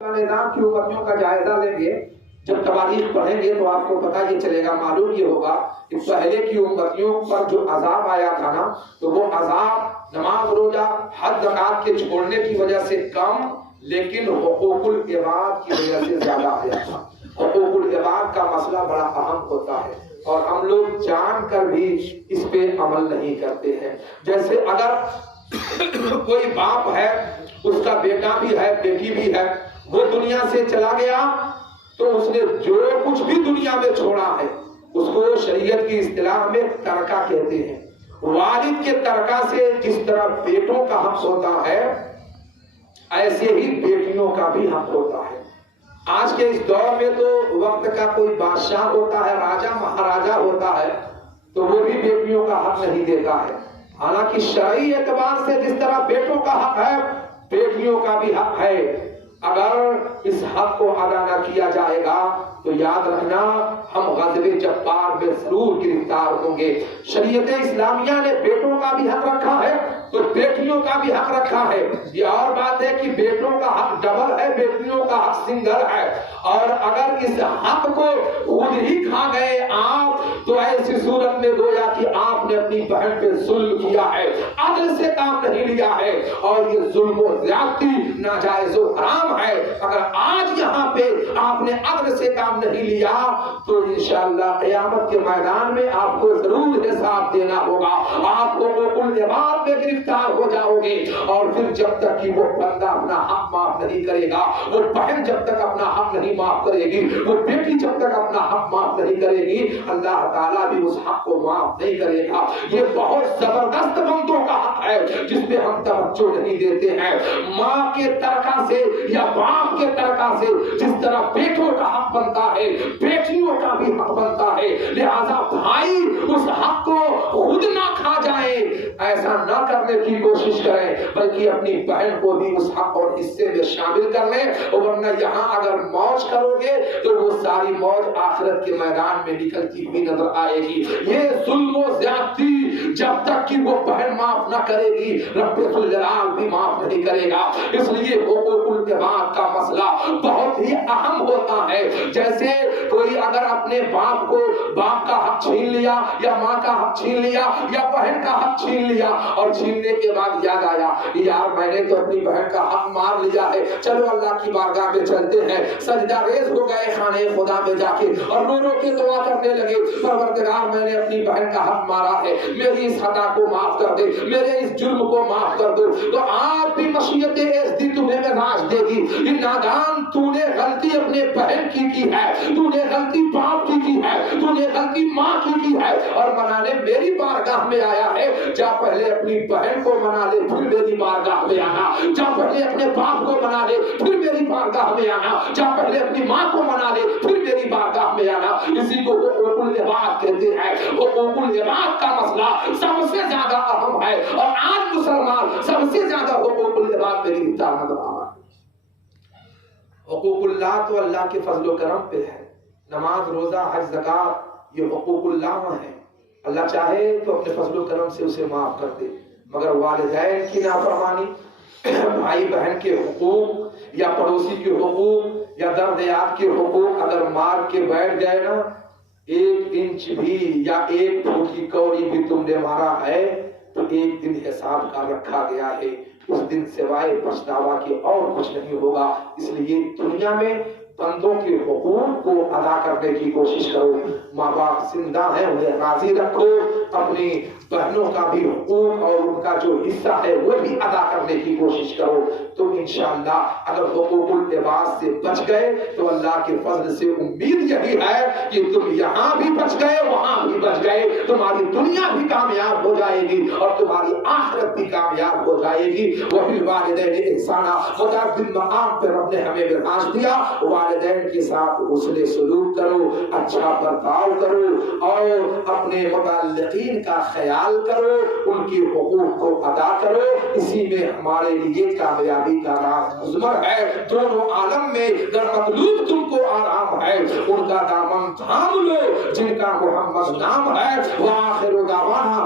نظام کی امتیوں کا جائزہ لیں گے، جب تواریخ پڑھیں گے تو آپ کو پتہ یہ چلے گا، معلوم یہ ہوگا کہ پہلے کی امتیوں پر جو عذاب آیا تھا نا، تو وہ عذاب نماز روزہ حج زکات کے چھوڑنے کی وجہ سے کم، لیکن حقوق العباد کی وجہ سے زیادہ آیا تھا۔ حقوق العباد کا مسئلہ بڑا اہم ہوتا ہے اور ہم لوگ جان کر بھی اس پہ عمل نہیں کرتے ہیں۔ جیسے اگر کوئی باپ ہے، اس کا بیٹا بھی ہے، بیٹی بھی ہے، وہ دنیا سے چلا گیا تو اس نے جو کچھ بھی دنیا میں چھوڑا ہے اس کو شریعت کی اصطلاح میں ترکہ کہتے ہیں۔ والد کے ترکہ سے جس طرح بیٹوں کا حق ہوتا ہے، ایسے ہی بیٹیوں کا بھی حق ہوتا ہے۔ آج کے اس دور میں تو وقت کا کوئی بادشاہ ہوتا ہے، راجہ مہاراجہ ہوتا ہے، تو وہ بھی بیٹیوں کا حق نہیں دیتا ہے۔ حالانکہ شرعی اعتبار سے جس طرح بیٹوں کا حق ہے، بیٹیوں کا بھی حق ہے۔ اگر اس حق کو ادا نہ کیا جائے گا تو یاد رکھنا ہم غضب جبار میں ضرور گرفتار ہوں گے۔ شریعت اسلامیہ نے بیٹوں کا بھی حق رکھا ہے تو بیٹیوں کا بھی حق رکھا ہے۔ یہ اور بات ہے کہ بیٹوں کا حق ڈبل ہے، بیٹیوں کا حق سنگل ہے، اور اگر اس حق کو خود ہی کھا گئے آپ تو ایسی صورت میں گویا کہ آپ نے اپنی بہن پہ ظلم کیا ہے، عدل سے کام نہیں لیا ہے، اور یہ ظلم و زیادتی ناجائز و حرام ہے۔ اگر آج یہاں پہ آپ نے عدل سے کام نہیں لیا تو انشاءاللہ قیامت کے میدان میں آپ کو ضرور حساب دینا ہوگا۔ آپ حقوق العباد میں گرفتار ہو جاؤ گے، اور پھر جب تک کہ وہ بندہ اپنا حق معاف نہیں کرے گا، وہ بہن جب تک اپنا حق نہیں معاف کرے گی، وہ بیٹی جب تک اپنا حق معاف نہیں کرے گی، اللہ تعالیٰ بھی اس حق کو معاف نہیں کرے گا۔ یہ بہت زبردست بندوں کا حق ہے جس پہ ہم توجہ نہیں دیتے ہیں۔ ماں کے ترکہ سے یا باپ کے ترکہ سے جس طرح بیٹوں کا حق بنتا ہے، بیٹیوں کا بھی حق بنتا ہے، لہذا بھائی اس حق کو خود نہ کھا جائیں، ایسا نہ کرنے کی کوشش کریں، بلکہ اپنی بہن کو بھی اس حق اور حصے میں شامل کر لیں، ورنہ یہاں اگر موج کرو گے تو وہ ساری موج آخرت کے میدان میں نکلتی ہوئی نظر آئے گی۔ یہ ظلم و زیادتی جب تک کہ وہ بہن معاف نہ کرے گی، رب الجلال بھی معاف نہیں کرے گا۔ اس لیے حقوق العباد کا مسئلہ بہت ہی اہم ہوتا ہے۔ جیسے کوئی اگر اپنے باپ کو باپ کا حق چھین لیا، یا ماں کا حق چھین لیا، یا بہن کا حق چھین لیا، اور چھیننے کے بعد یاد آیا یار میں نے تو اپنی بہن کا حق مار لیا ہے، چلو اللہ کی بارگاہ میں چلتے ہیں، سجدہ ریز ہو گئے خانے خدا میں جا کے، اور رو رو کے دعا کرنے لگے، پروردگار میں نے اپنی بہن کا حق مارا ہے، میری اس خطا کو معاف کر دے، میرے اس جرم کو معاف کر دو، تو آج بھی مشیت ایزدی تمہیں مزاج دے گی کہ نادان تو نے غلطی اپنے بہن کی ہے، تو نے غلطی باپ کی ہے، تو نے غلطی ماں کی ہے، اور منانے میری بارگاہ میں آیا ہے، جا پہلے اپنی بہن کو منا لے پھر میری بارگاہ میں آنا، جا پہلے اپنے باپ کو منا لے پھر میری بارگاہ میں آنا، جا پہلے اپنی ماں کو منا لے پھر میری بارگاہ میں آنا۔ اسی کو حقوق العباد کہتے ہیں۔ حقوق العباد کا مسئلہ سب سے زیادہ اہم ہے، اور آج مسلمان سب سے زیادہ حقوق العباد میں گرفتار نظر آ رہا ہے۔ حقوق اللہ تو اللہ کے فضل و کرم پہ ہے، نماز روزہ حج زکات یہ حقوق اللہ ہیں، اللہ چاہے تو اپنے فضل و کرم سے اسے معاف کر دے، مگر والدین کی نافرمانی، بھائی بہن کے حقوق یا پڑوسی کے حقوق یا درد یاد کے حقوق اگر مار کے بیٹھ جائے نا، 1 انچ بھی یا 1 فٹ کی کوڑی بھی تم نے مارا ہے تو ایک دن حساب کا رکھا گیا ہے، اس دن سوائے پچھتاوا کے اور کچھ نہیں ہوگا۔ اس لیے دنیا میں بندوں کے حقوق کو ادا کرنے کی کوشش کرو۔ ماں باپ زندہ ہیں انہیں راضی رکھو، اپنی بہنوں کا بھی حقوق اور ان کا جو حصہ ہے وہ بھی ادا کرنے کی کوشش کرو، تو انشاءاللہ اگر حقوق العباد سے بچ گئے تو اللہ کے فضل سے امید یہی ہے کہ تم یہاں بھی بچ گئے وہاں بھی بچ گئے، تمہاری دنیا بھی کامیاب ہو جائے گی اور تمہاری آخرت بھی کامیاب ہو جائے گی۔ وبالوالدین احسانا، متعدد مقام پر رب نے ہمیں برآمد دیا، والدین کے ساتھ حسن سلوک کرو، اچھا برتاؤ کرو، اور اپنے متعلقین کا خیال کرو، ان کی حقوق کو ادا کرو، اسی میں ہمارے لیے کامیابی کا راز مضمر ہے۔ دونوں عالم میں در مطلوب تم کو آرام ہے، ان کا دامن تھام لو جن کا محمد نام ہے۔ وآخر دعوانا